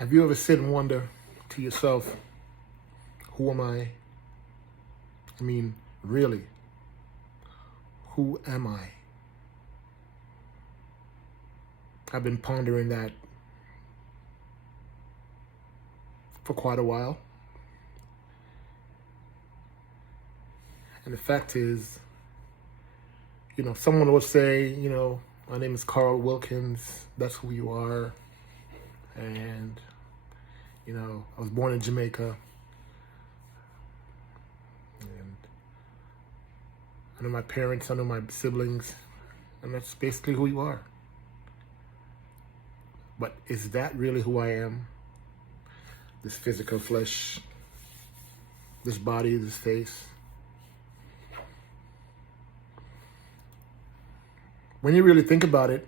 Have you ever sit and wonder to yourself, who am I? I mean, really, who am I? I've been pondering that for quite a while. And the fact is, someone will say, my name is Carl Wilkins, that's who you are. And, I was born in Jamaica. And I know my parents, I know my siblings, and that's basically who you are. But is that really who I am? This physical flesh, this body, this face? When you really think about it,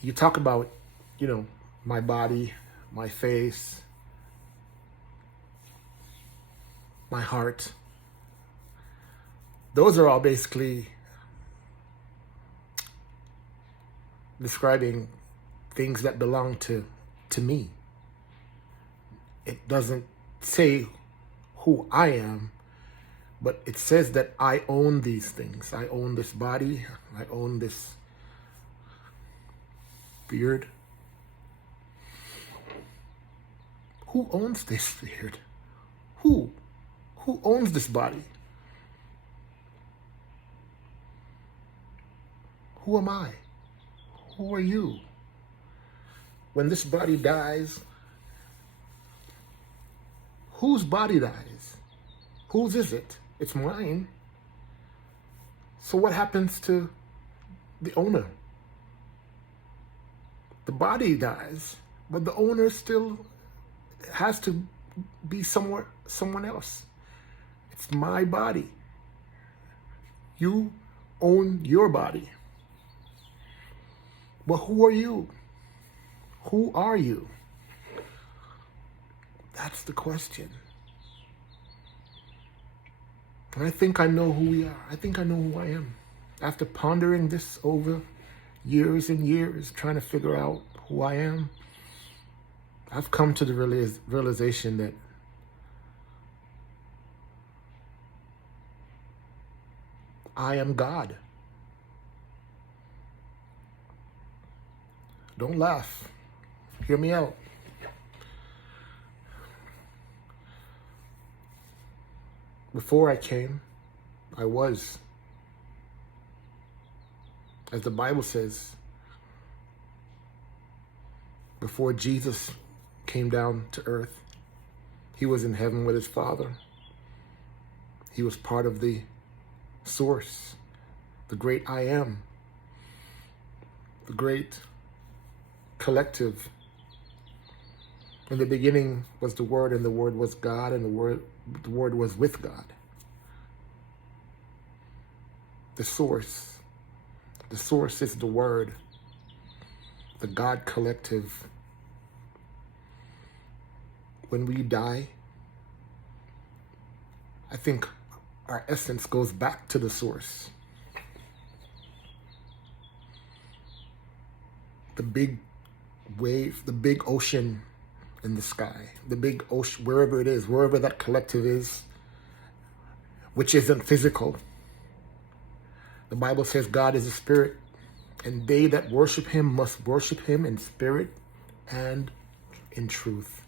you talk about, my body, my face, my heart. Those are all basically describing things that belong to me. It doesn't say who I am, but it says that I own these things. I own this body. I own this beard. Who owns this beard? Who? Who owns this body? Who am I? Who are you? When this body dies, whose body dies? Whose is it? It's mine. So what happens to the owner? The body dies, but the owner still has to be someone else. It's my body. You own your body. But who are you? Who are you? That's the question. And I think I know who we are. I think I know who I am. After pondering this over years and years, trying to figure out who I am, I've come to the realization that I am God. Don't laugh. Hear me out. Before I came, I was. As the Bible says, before Jesus came down to earth, he was in heaven with his Father. He was part of the source, the great I am, the great collective. In the beginning was the Word, and the Word was God, and the Word was with God. The source is the Word, the God collective. When we die, I think our essence goes back to the source. The big wave, the big ocean in the sky, the big ocean, wherever it is, wherever that collective is, which isn't physical. The Bible says God is a spirit, and they that worship him must worship him in spirit and in truth.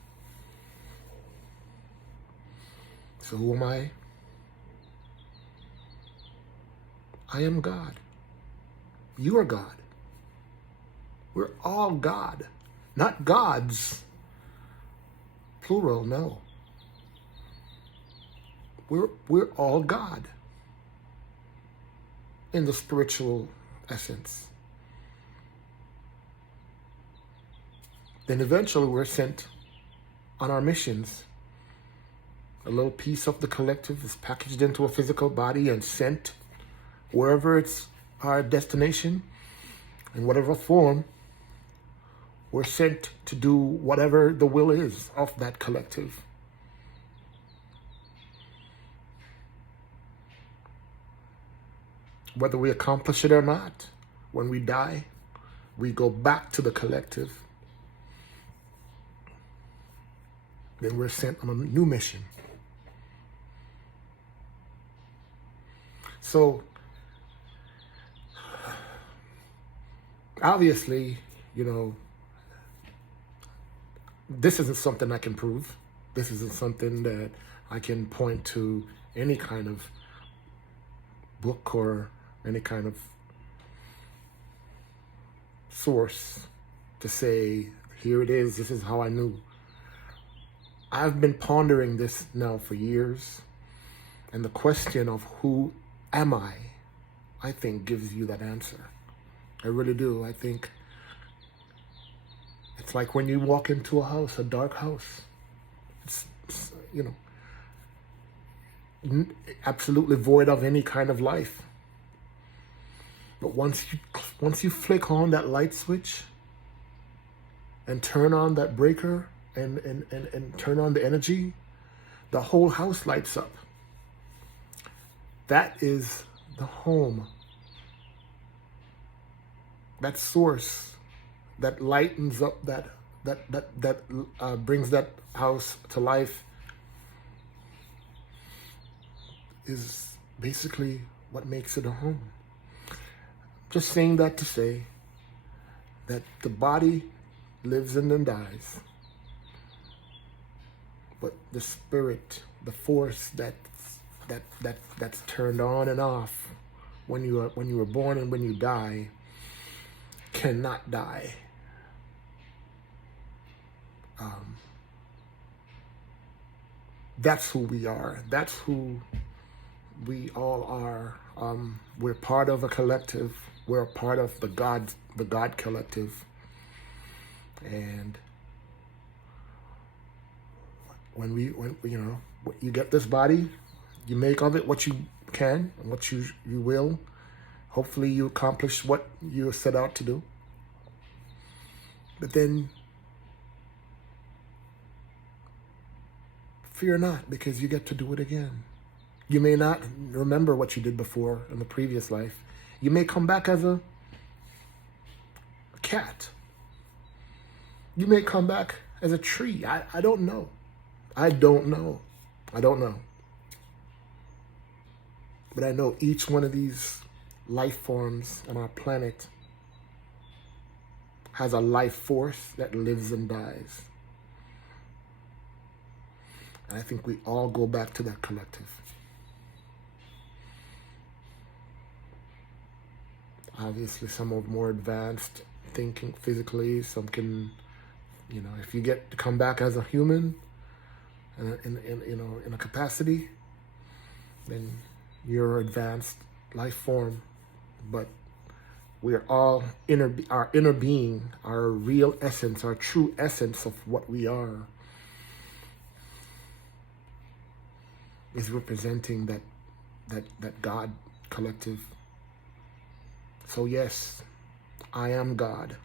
So who am I? I am God. You are God. We're all God. Not gods. Plural, no. We're all God in the spiritual essence. Then eventually we're sent on our missions. A little piece of the collective is packaged into a physical body and sent wherever it's our destination, in whatever form. We're sent to do whatever the will is of that collective. Whether we accomplish it or not, when we die, we go back to the collective. then we're sent on a new mission. So, obviously, this isn't something I can prove. This isn't something that I can point to any kind of book or any kind of source to say, here it is, this is how I knew. I've been pondering this now for years, and the question of who am I think gives you that answer. I really do. I think it's like when you walk into a house, a dark house. It's absolutely void of any kind of life. But once you flick on that light switch and turn on that breaker and turn on the energy, the whole house lights up. That is the home. That source that lightens up that brings that house to life is basically what makes it a home. Just saying that to say that the body lives and then dies, but the spirit, the force that's turned on and off when you were born and when you die, cannot die. That's who we are. That's who we all are. We're part of a collective. We're a part of the God collective. And when you get this body, you make of it what you can and what you will. Hopefully you accomplish what you set out to do. But then fear not, because you get to do it again. You may not remember what you did before in the previous life. You may come back as a cat. You may come back as a tree. I don't know. I don't know. But I know each one of these life forms on our planet has a life force that lives and dies. And I think we all go back to that collective. Obviously, some are more advanced thinking physically. Some can, if you get to come back as a human in a capacity, then you're an advanced life form. But we are all our inner being, our real essence, our true essence of what we are is representing that God collective. So yes, I am God.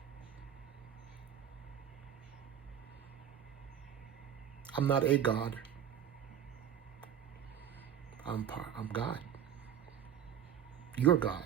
I'm not a God. I'm God. You're God.